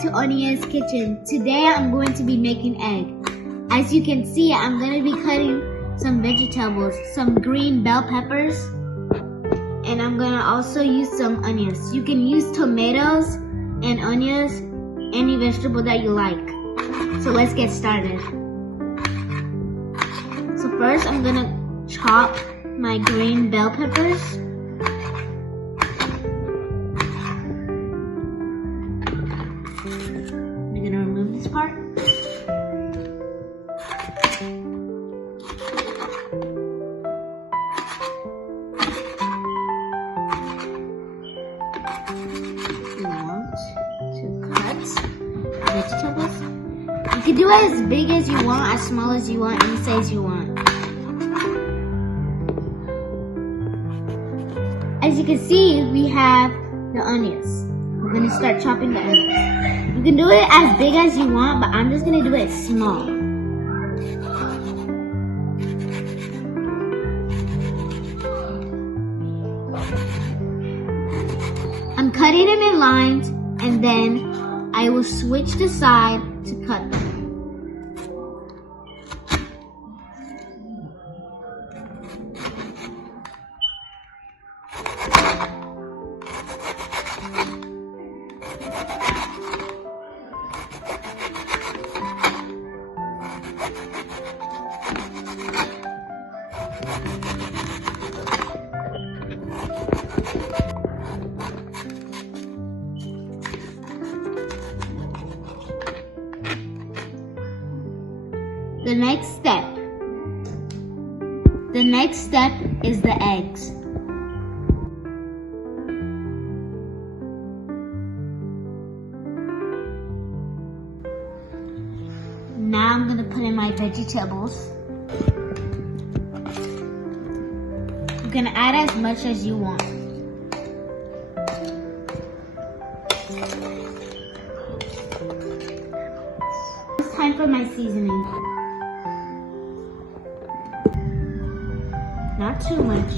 back to Onia's kitchen. Today I'm going to be making egg. As you can see, I'm going to be cutting some vegetables, some green bell peppers, and I'm going to also use some onions. You can use tomatoes and onions, any vegetable that you like. So let's get started. So first I'm going to chop my green bell peppers. I'm going to remove this part. You want to cut vegetables. You can do it as big as you want, as small as you want, any size you want. As you can see, we have the onions. We're going to start chopping the onions. You can do it as big as you want, but I'm just going to do it small. I'm cutting them in lines, and then I will switch the side to cut them. The next step is the eggs. Now I'm going to put in my vegetables. You can add as much as you want. It's time for my seasoning. Not too much.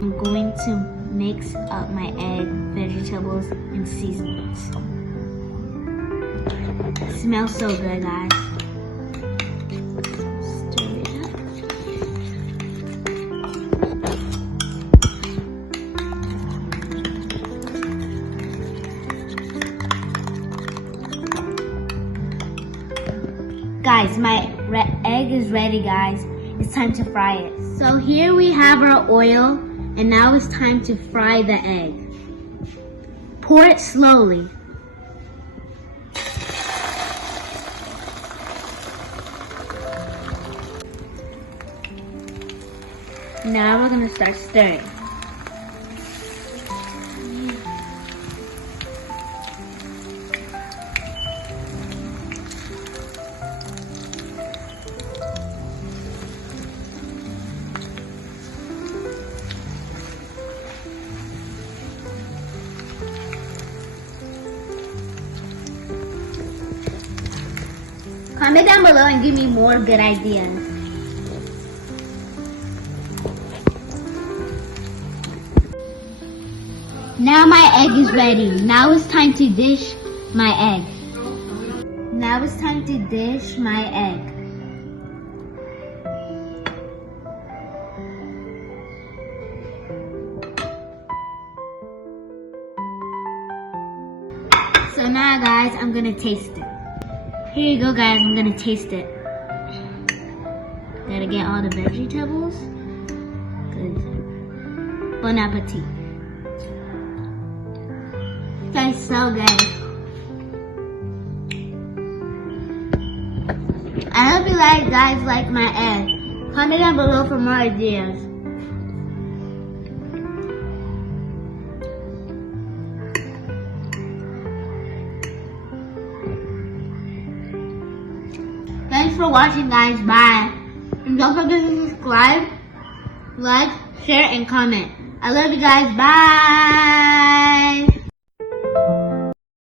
I'm going to mix up my egg, vegetables, and seasonings. It smells so good, guys. Stir it up. Guys, my egg is ready, guys. It's time to fry it. So here we have our oil, and now it's time to fry the egg. Pour it slowly. Now we're gonna start stirring. Comment down below and give me more good ideas. Now my egg is ready. Now it's time to dish my egg. Now it's time to dish my egg. So now guys, I'm gonna taste it. Here you go, guys. I'm gonna taste it. Gotta get all the vegetables. Good. Bon appetit. Tastes so good. I hope you guys like my egg. Comment down below for more ideas. Thanks for watching, guys. Bye. And don't forget to subscribe, like, share, and comment. I love you guys. Bye.